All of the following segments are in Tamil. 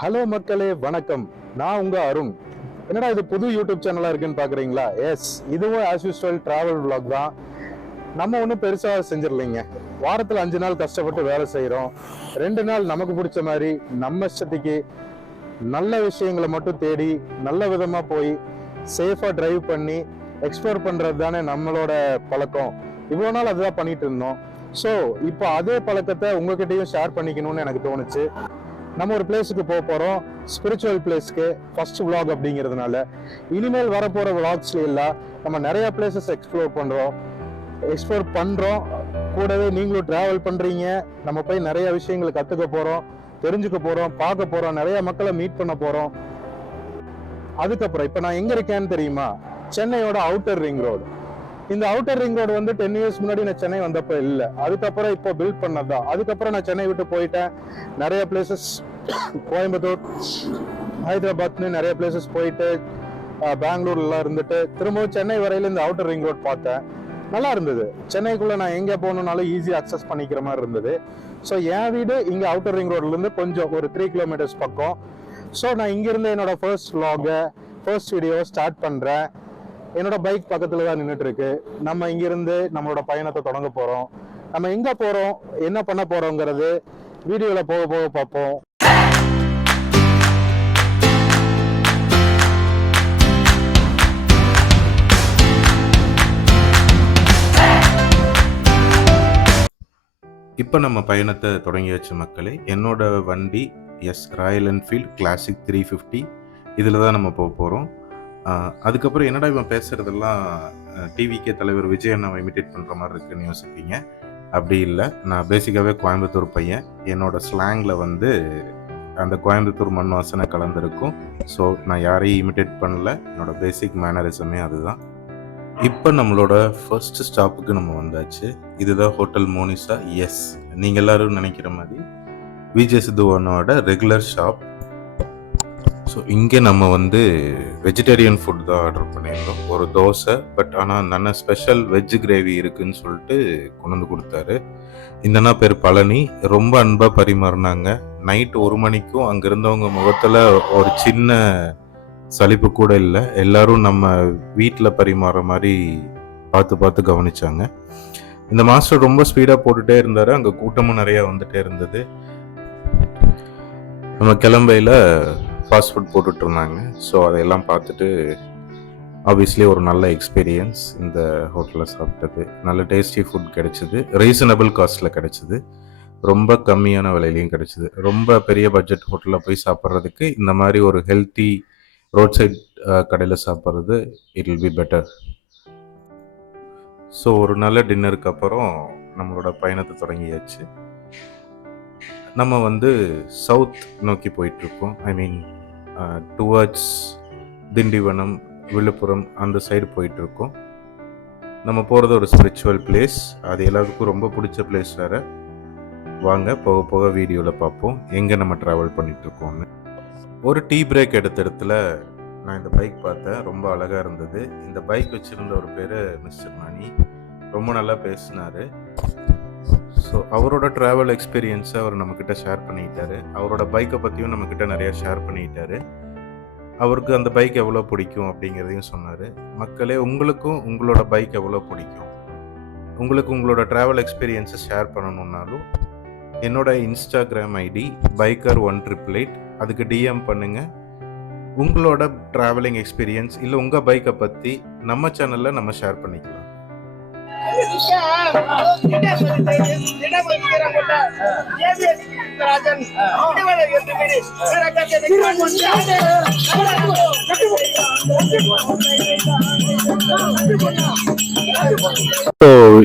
ஹலோ மக்களே, வணக்கம். நான் உங்க அருண். என்னடா இது புது யூடியூப் சேனலா இருக்குன்னு பாக்குறீங்களா? எஸ், இதுவும் ஆஸ் யூஸ்வல் டிராவல் vlog தான். நம்ம ஒன்றும் பெருசா செஞ்சிடலைங்க. வாரத்தில் 5 நாள் கஷ்டப்பட்டு வேலை செய்கிறோம். 2 நாள் நமக்கு பிடிச்ச மாதிரி நம்ம இஷ்டத்துக்கு நல்ல விஷயங்களை மட்டும் தேடி நல்ல விதமா போய் சேஃபா டிரைவ் பண்ணி எக்ஸ்ப்ளோர் பண்றது தானே நம்மளோட பழக்கம். இவ்வளோ நாள் அதுதான் பண்ணிட்டு இருந்தோம். ஸோ இப்போ அதே பழக்கத்தை உங்ககிட்டயும் ஷேர் பண்ணிக்கணும்னு எனக்கு தோணுச்சு. நம்ம ஒரு பிளேஸுக்கு போக போறோம், ஸ்பிரிச்சுவல் பிளேஸ்க்கு. ஃபர்ஸ்ட் vlog அப்படிங்கிறதுனால இனிமேல் வரப்போற vlogsல எல்லாம் நம்ம நிறைய பிளேசஸ் எக்ஸ்ப்ளோர் பண்றோம். கூடவே நீங்களும் டிராவல் பண்றீங்க. நம்ம போய் நிறைய விஷயங்களை கத்துக்க போறோம், தெரிஞ்சுக்க போறோம், பார்க்க போறோம், நிறைய மக்களை மீட் பண்ண போறோம். அதுக்கப்புறம் இப்ப நான் எங்க இருக்கேன்னு தெரியுமா? சென்னையோட அவுட்டர் ரிங் ரோடு. இந்த அவுட்டர் ரிங் ரோடு வந்து 10 இயர்ஸ் முன்னாடி நான் சென்னை வந்தப்ப இல்லை, அதுக்கப்புறம் இப்போ பில்ட் பண்ணதுதான். அதுக்கப்புறம் நான் சென்னை விட்டு போயிட்டேன். நிறைய பிளேசஸ், கோயம்புத்தூர், ஹைதராபாத்னு நிறைய பிளேசஸ் போயிட்டு பெங்களூர்ல இருந்துட்டு திரும்பவும் சென்னை வரையில இந்த அவுட்டர் ரிங் ரோட் பார்த்தேன். நல்லா இருந்தது. சென்னைக்குள்ள நான் எங்க போகணும்னாலும் ஈஸியா அக்சஸ் பண்ணிக்கிற மாதிரி இருந்தது. ஸோ என் வீடு இங்க அவுட்டர் ரிங் ரோட்ல இருந்து கொஞ்சம் ஒரு 3 கிலோமீட்டர்ஸ் பக்கம். ஸோ நான் இங்கிருந்து என்னோட ஃபர்ஸ்ட் வீடியோ ஸ்டார்ட் பண்றேன். என்னோட பைக் பக்கத்துல தான் நின்றுட்டு இருக்கு. நம்ம இங்கிருந்து நம்மளோட பயணத்தை தொடங்க போறோம். நம்ம எங்க போறோம், என்ன பண்ண போறோங்கிறது வீடியோல போக போக பார்ப்போம். இப்போ நம்ம பயணத்தை தொடங்கியாச்சு மக்களே. என்னோட வண்டி ராயல் என்ஃபீல்ட் கிளாசிக் 350. இதில் தான் நம்ம போக போகிறோம். அதுக்கப்புறம் என்னடா இவன் பேசுகிறதெல்லாம் டிவிகே தலைவர் விஜய் அண்ணாவை இமிட்டேட் பண்ணுற மாதிரி இருக்குன்னு யோசிப்பீங்க. அப்படி இல்லை, நான் பேசிக்காகவே கோயம்புத்தூர் பையன். என்னோட ஸ்லாங்கில் வந்து அந்த கோயம்புத்தூர் மண் வாசனை கலந்துருக்கும். ஸோ நான் யாரையும் இமிட்டேட் பண்ணல. என்னோட பேசிக் மேனரிசமே அதுதான். இப்போ நம்மளோட ஃபர்ஸ்ட் ஸ்டாப்புக்கு நம்ம வந்தாச்சு. இதுதான் ஹோட்டல் மோனிசா. எஸ், நீங்கள் எல்லாரும் நினைக்கிற மாதிரி விஜய் சித்துவனோட ரெகுலர் ஷாப். ஸோ இங்கே நம்ம வந்து வெஜிடேரியன் ஃபுட் தான் ஆர்டர் பண்ணியிருந்தோம். ஒரு தோசை, பட் ஆனால் அந்த அண்ணன் ஸ்பெஷல் வெஜ் கிரேவி இருக்குன்னு சொல்லிட்டு கொண்டு வந்து கொடுத்தாரு. இந்த அண்ணா பேர் பழனி. ரொம்ப அன்பாக பரிமாறினாங்க. நைட் 1 மணிக்கும் அங்கே இருந்தவங்க முகத்தில் ஒரு சின்ன சலிப்பு கூட இல்லை. எல்லாரும் நம்ம வீட்டில் பரிமாற மாதிரி பார்த்து கவனிச்சாங்க. இந்த மாஸ்டர் ரொம்ப ஸ்பீடாக போட்டுகிட்டே இருந்தார். அங்கே கூட்டமும் நிறையா வந்துட்டே இருந்தது. நம்ம கிளம்பையில் ஃபாஸ்ட் ஃபுட் போட்டுட்டு இருந்தாங்க. ஸோ அதையெல்லாம் பார்த்துட்டு ஆப்வியஸ்லி ஒரு நல்ல எக்ஸ்பீரியன்ஸ். இந்த ஹோட்டலில் சாப்பிட்டது நல்ல டேஸ்டி ஃபுட் கிடைச்சிது. ரீசனபிள் காஸ்ட்டில் கிடைச்சிது. ரொம்ப கம்மியான விலையிலையும் கிடைச்சிது. ரொம்ப பெரிய பட்ஜெட் ஹோட்டலில் போய் சாப்பிட்றதுக்கு இந்த மாதிரி ஒரு ஹெல்த்தி ரோட் சைட் கடையில் சாப்பிட்றது it will be better. So ஒரு நல்ல டின்னருக்கு அப்புறம் நம்மளோட பயணத்தை தொடங்கியாச்சு. நம்ம வந்து சவுத் நோக்கி போயிட்டுருக்கோம். ஐ மீன் டுவர்ட்ஸ் திண்டிவனம், விழுப்புரம் அந்த சைடு போயிட்டுருக்கோம். நம்ம போகிறது ஒரு ஸ்பிரிச்சுவல் பிளேஸ். அது எல்லாருக்கும் ரொம்ப பிடிச்ச பிளேஸ் வேறு. வாங்க போக போக வீடியோவில் பார்ப்போம் எங்கே நம்ம ட்ராவல் பண்ணிகிட்ருக்கோன்னு. ஒரு டீ பிரேக் எடுத்த இடத்துல நான் இந்த பைக் பார்த்தேன். ரொம்ப அழகாக இருந்தது. இந்த பைக் வச்சுருந்த ஒரு பேர் மிஸ்டர் மணி. ரொம்ப நல்லா பேசினார். ஸோ அவரோட ட்ராவல் எக்ஸ்பீரியன்ஸை அவர் நம்மக்கிட்ட ஷேர் பண்ணிக்கிட்டாரு. அவரோட பைக்கை பற்றியும் நம்மக்கிட்ட நிறையா ஷேர் பண்ணிக்கிட்டாரு. அவருக்கு அந்த பைக் எவ்வளோ பிடிக்கும் அப்படிங்கிறதையும் சொன்னார். மக்களே, உங்களுக்கும் உங்களோட பைக் எவ்வளோ பிடிக்கும், உங்களுக்கு உங்களோட ட்ராவல் எக்ஸ்பீரியன்ஸை ஷேர் பண்ணணுன்னாலும் என்னோட இன்ஸ்டாகிராம் ஐடி biker188, அதுக்கு டிஎம் பண்ணுங்கள். உங்களோட ட்ராவலிங் எக்ஸ்பீரியன்ஸ் இல்லை உங்கள் பைக்கை பற்றி நம்ம சேனலில் நம்ம ஷேர் பண்ணிக்கலாம்.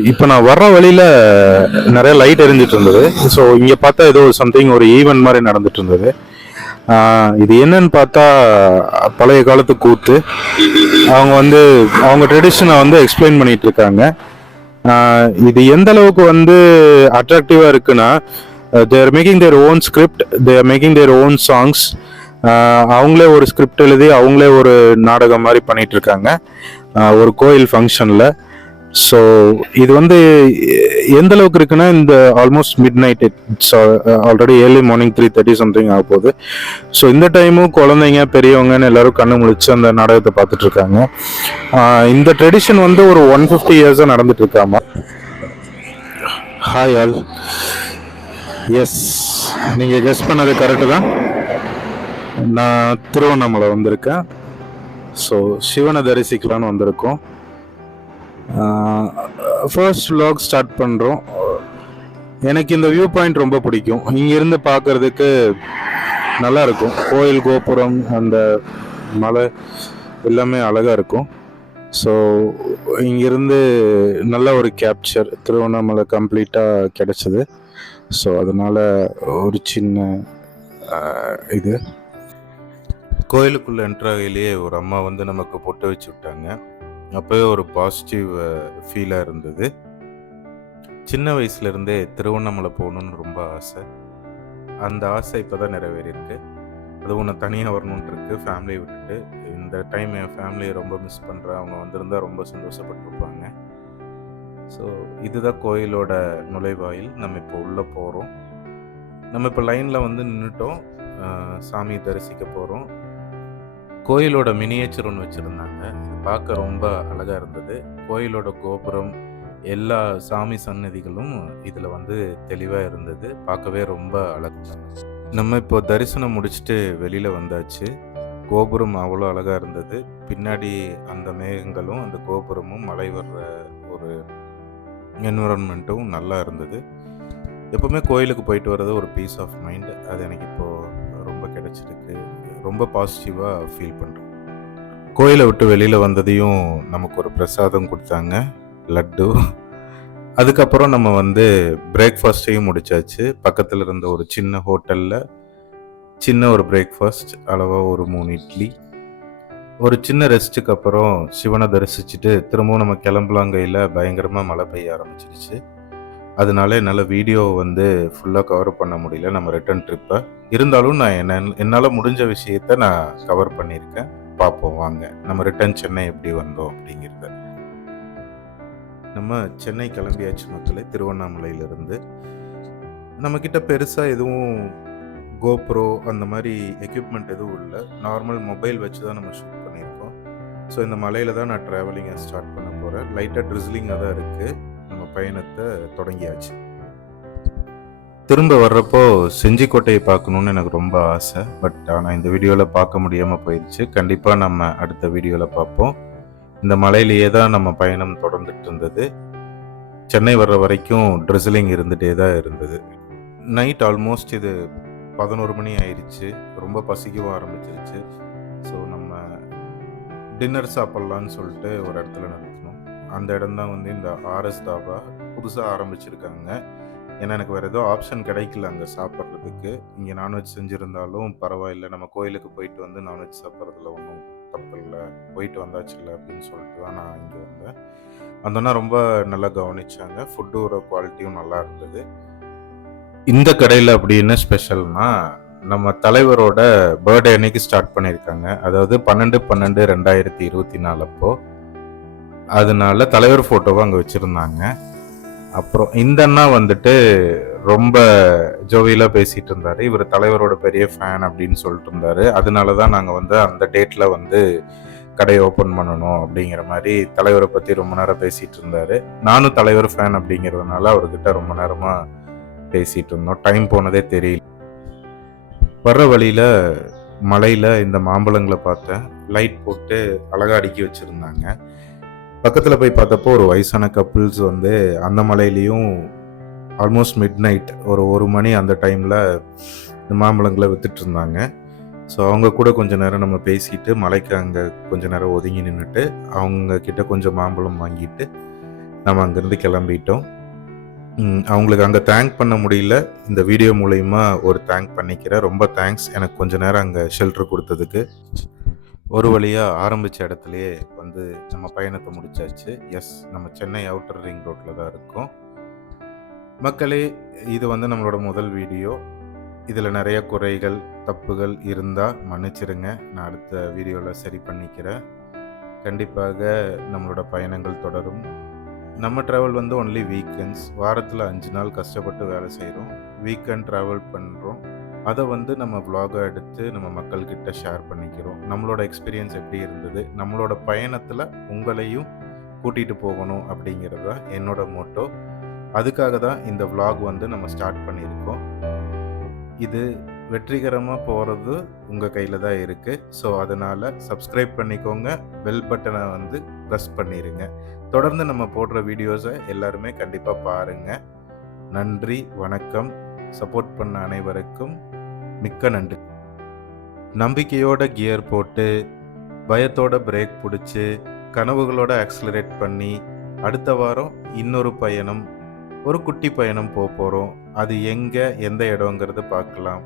இப்போ நான் வர்ற வழியில நிறைய லைட் எரிஞ்சிட்டு இருந்தது. ஸோ இங்க பார்த்தா ஏதோ சம்திங் ஒரு ஈவென்ட் மாதிரி நடந்துட்டு இருந்தது. இது என்னன்னு பார்த்தா பழைய காலத்து கூத்து. அவங்க வந்து அவங்க ட்ரெடிஷனை வந்து எக்ஸ்பிளைன் பண்ணிட்டு இருக்காங்க. இது எந்த அளவுக்கு வந்து அட்ராக்டிவா இருக்குன்னா, they are making their own script, they are making their own songs. அவங்களே ஒரு ஸ்கிரிப்ட் எழுதி அவங்களே ஒரு நாடகம் மாதிரி பண்ணிட்டு இருக்காங்க ஒரு கோயில் ஃபங்க்ஷன்ல. ஸோ இது வந்து எந்த அளவுக்கு இருக்குன்னா, இந்த almost mid night, it's already early morning 3:30 something ஆக போகுது. ஸோ இந்த டைமும் குழந்தைங்க பெரியவங்கன்னு எல்லாரும் கண்ணு முழிச்சு அந்த நாடகத்தை பார்த்துட்டு இருக்காங்க. இந்த ட்ரெடிஷன் வந்து ஒரு 150 இயர்ஸாக நடந்துட்டு இருக்காமா. Hi all. எஸ், நீங்கள் கெஸ் பண்ணது கரெக்டு தான். நான் திருவண்ணாமலை வந்திருக்கேன். ஸோ சிவனை தரிசிக்கலான்னு வந்திருக்கோம். ஃபர்ஸ்ட் vlog ஸ்டார்ட் பண்ணுறோம். எனக்கு இந்த வியூ பாயிண்ட் ரொம்ப பிடிக்கும். இங்கேருந்து பார்க்கறதுக்கு நல்லா இருக்கும். கோயில் கோபுரம், அந்த மலை எல்லாமே அழகாக இருக்கும். ஸோ இங்கேருந்து நல்ல ஒரு கேப்சர் திருவண்ணாமலை கம்ப்ளீட்டாக கிடச்சிது. ஸோ அதனால் ஒரு சின்ன இது. கோயிலுக்குள்ளே என்ட்ராகையிலேயே ஒரு அம்மா வந்து நமக்கு பொட்டு வச்சு விட்டாங்க. அப்போவே ஒரு பாசிட்டிவ் ஃபீலாக இருந்தது. சின்ன வயசுலேருந்தே திருவண்ணாமலை போகணுன்னு ரொம்ப ஆசை. அந்த ஆசை இப்போ தான் நிறைவேறியிருக்கு. அதுவும் நான் தனியாக வரணுன்ட்டு இருக்கு, ஃபேமிலியை விட்டுட்டு. இந்த டைம் என் ஃபேமிலியை ரொம்ப மிஸ் பண்ணுறேன். அவங்க வந்திருந்தால் ரொம்ப சந்தோஷப்பட்டிருப்பாங்க. ஸோ இதுதான் கோயிலோட நுழைவாயில். நம்ம இப்போ உள்ளே போகிறோம். நம்ம இப்போ லைனில் வந்து நின்றுட்டோம். சாமி தரிசிக்க போகிறோம். கோயிலோட மினியேச்சர் ஒன்று வச்சுருந்தாங்க. இது பார்க்க ரொம்ப அழகாக இருந்தது. கோயிலோட கோபுரம், எல்லா சாமி சன்னதிகளும் இதில் வந்து தெளிவாக இருந்தது. பார்க்கவே ரொம்ப அழகு. நம்ம இப்போ தரிசனம் முடிச்சுட்டு வெளியில் வந்தாச்சு. கோபுரம் அவ்வளோ அழகாக இருந்தது. பின்னாடி அந்த மேகங்களும் அந்த கோபுரமும் மழை வர்ற ஒரு என்விரான்மெண்ட்டும் நல்லா இருந்தது. எப்போவுமே கோயிலுக்கு போயிட்டு வர்றது ஒரு பீஸ் ஆஃப் மைண்ட். அது எனக்கு இப்போது ரொம்ப கிடைச்சிருக்கு. ரொம்ப பாசிட்டிவாக ஃபீல் பண்ணுறேன். கோயிலை விட்டு வெளியில் வந்ததையும் நமக்கு ஒரு பிரசாதம் கொடுத்தாங்க, லட்டு. அதுக்கப்புறம் நம்ம வந்து பிரேக்ஃபாஸ்ட்டையும் முடிச்சாச்சு. பக்கத்தில் இருந்த ஒரு சின்ன ஹோட்டலில் சின்ன ஒரு பிரேக்ஃபாஸ்ட், அளவாக ஒரு 3 இட்லி. ஒரு சின்ன ரெஸ்ட்டுக்கு அப்புறம் சிவனை தரிசிச்சுட்டு திரும்பவும் நம்ம கிளம்பலாங்கையில் பயங்கரமாக மழை பெய்ய ஆரம்பிச்சிருச்சு. அதனால என்னால் வீடியோ வந்து ஃபுல்லாக கவர் பண்ண முடியல நம்ம ரிட்டர்ன் ட்ரிப்பை. இருந்தாலும் நான் என்னால் முடிஞ்ச விஷயத்த நான் கவர் பண்ணியிருக்கேன். பார்ப்போம் வாங்க நம்ம ரிட்டர்ன் சென்னை எப்படி வந்தோம் அப்படிங்கிறத. நம்ம சென்னை கிளம்பியாச்சு மக்களே. திருவண்ணாமலையிலேருந்து நம்மக்கிட்ட பெருசாக எதுவும் கோப்ரோ அந்த மாதிரி எக்யூப்மெண்ட் எதுவும் இல்லை. நார்மல் மொபைல் வச்சு தான் நம்ம ஷூட் பண்ணியிருக்கோம். ஸோ இந்த மலையில் தான் நான் ட்ராவலிங்கை ஸ்டார்ட் பண்ண போகிறேன். லைட்டாக ட்ரிஸ்லிங்காக தான் இருக்குது. நம்ம பயணத்தை தொடங்கியாச்சு. திரும்ப வர்றப்போ செஞ்சிக்கோட்டையை பார்க்கணுன்னு எனக்கு ரொம்ப ஆசை. பட் ஆனால் இந்த வீடியோவில் பார்க்க முடியாமல் போயிடுச்சு. கண்டிப்பாக நம்ம அடுத்த வீடியோவில் பார்ப்போம். இந்த மலையிலேயே தான் நம்ம பயணம் தொடர்ந்துட்டு இருந்தது. சென்னை வர்ற வரைக்கும் ட்ரிஸ்லிங் இருந்துகிட்டே தான் இருந்தது. நைட் ஆல்மோஸ்ட் இது 11 மணி ஆயிடுச்சு. ரொம்ப பசிக்கவும் ஆரம்பிச்சிருச்சு. ஸோ நம்ம டின்னர் சாப்பிட்லான்னு சொல்லிட்டு ஒரு இடத்துல நிறுத்தினோம். அந்த இடம் தான் வந்து இந்த ஆர்எஸ் தாபா. புதுசாக ஆரம்பிச்சிருக்காங்க. ஏன்னா எனக்கு வேறு ஏதோ ஆப்ஷன் கிடைக்கல அங்கே சாப்பிட்றதுக்கு. இங்கே நான்வெஜ் செஞ்சுருந்தாலும் பரவாயில்லை, நம்ம கோயிலுக்கு போயிட்டு வந்து நான்வெஜ் சாப்பிட்றதுல ஒன்றும் தப்பு இல்லை, போயிட்டு வந்தாச்சு இல்லை அப்படின்னு சொல்லிட்டு தான் நான் இங்கே வந்தேன். அந்தனா ரொம்ப நல்லா கவனிச்சாங்க. ஃபுட்டோட குவாலிட்டியும் நல்லா இருந்தது. இந்த கடையில் அப்படி என்ன ஸ்பெஷல்னா, நம்ம தலைவரோட பர்த்டே அன்னைக்கு ஸ்டார்ட் பண்ணியிருக்காங்க. அதாவது 12/12/2024 அப்போ. அதனால தலைவர் ஃபோட்டோவை அங்கே வச்சுருந்தாங்க. அப்புறம் இந்த அண்ணா வந்துட்டு ரொம்ப ஜோவியலாக பேசிகிட்டு இருந்தார். இவர் தலைவரோட பெரிய ஃபேன் அப்படின்னு சொல்லிட்டு இருந்தார். அதனால தான் நாங்கள் வந்து அந்த டேட்டில் வந்து கடை ஓப்பன் பண்ணணும் அப்படிங்கிற மாதிரி தலைவரை பற்றி ரொம்ப நேரம் பேசிகிட்டு இருந்தார். நானும் தலைவர் ஃபேன் அப்படிங்கிறதுனால அவர்கிட்ட ரொம்ப நேரமாக பேசிகிட்டு இருந்தோம். டைம் போனதே தெரியல. வர்ற வழியில் மலையில் இந்த மாம்பழங்களை பார்த்தேன். லைட் போட்டு அழகாக அடுக்கி வச்சுருந்தாங்க. பக்கத்தில் போய் பார்த்தப்போ ஒரு வயசான கப்புள்ஸ் வந்து அந்த மலையிலையும் ஆல்மோஸ்ட் மிட் நைட் ஒரு 1 மணி அந்த டைமில் இந்த மாம்பழங்களை வித்துட்டு இருந்தாங்க. ஸோ அவங்க கூட கொஞ்சம் நேரம் நம்ம பேசிட்டு மலைக்கு அங்கே கொஞ்சம் நேரம் ஒதுங்கி நின்றுட்டு அவங்க கிட்ட கொஞ்சம் மாம்பழம் வாங்கிட்டு நம்ம அங்கேருந்து கிளம்பிட்டோம். அவங்களுக்கு அங்கே தேங்க் பண்ண முடியல. இந்த வீடியோ மூலயமா ஒரு தேங்க் பண்ணிக்கிறேன். ரொம்ப தேங்க்ஸ் எனக்கு கொஞ்சம் நேரம் அங்கே ஷெல்டர் கொடுத்ததுக்கு. ஒரு வழியாக ஆரம்பித்த இடத்துலையே வந்து நம்ம பயணத்தை முடிச்சாச்சு. எஸ், நம்ம சென்னை அவுட்டர் ரிங் ரோட்டில் தான் இருக்கோம். மக்களே, இது வந்து நம்மளோட முதல் வீடியோ. இதில் நிறைய குறைகள் தப்புகள் இருந்தால் மன்னிச்சிருங்க. நான் அடுத்த வீடியோவில் சரி பண்ணிக்கிறேன். கண்டிப்பாக நம்மளோட பயணங்கள் தொடரும். நம்ம ட்ராவல் வந்து ஒன்லி வீக்கெண்ட்ஸ், வாரத்தில் 5 நாள் கஷ்டப்பட்டு வேலை செய்கிறோம். வீக்கெண்ட் ட்ராவல் பண்ணுறோம். அதை வந்து நம்ம vlog-ஆ எடுத்து நம்ம மக்கள்கிட்ட ஷேர் பண்ணிக்கிறோம். நம்மளோட எக்ஸ்பீரியன்ஸ் எப்படி இருந்தது, நம்மளோட பயணத்தில் உங்களையும் கூட்டிகிட்டு போகணும் அப்படிங்கிறது தான் என்னோட மோட்டோ. அதுக்காக தான் இந்த vlog வந்து நம்ம ஸ்டார்ட் பண்ணியிருக்கோம். இது வெற்றிகரமாக போகிறது உங்கள் கையில் தான் இருக்குது. ஸோ அதனால் சப்ஸ்கிரைப் பண்ணிக்கோங்க, பெல் பட்டனை வந்து ப்ரெஸ் பண்ணிடுங்க. தொடர்ந்து நம்ம போடுற வீடியோஸை எல்லாருமே கண்டிப்பாக பாருங்கள். நன்றி, வணக்கம். சப்போர்ட் பண்ண அனைவருக்கும் மிக்க நன்றி. நம்பிக்கையோட கியர் போட்டு, பயத்தோட பிரேக் பிடிச்சி, கனவுகளோட ஆக்சிலரேட் பண்ணி, அடுத்த வாரம் இன்னொரு பயணம், ஒரு குட்டி பயணம் போகிறோம். அது எங்கே, எந்த இடங்கிறத பார்க்கலாம்.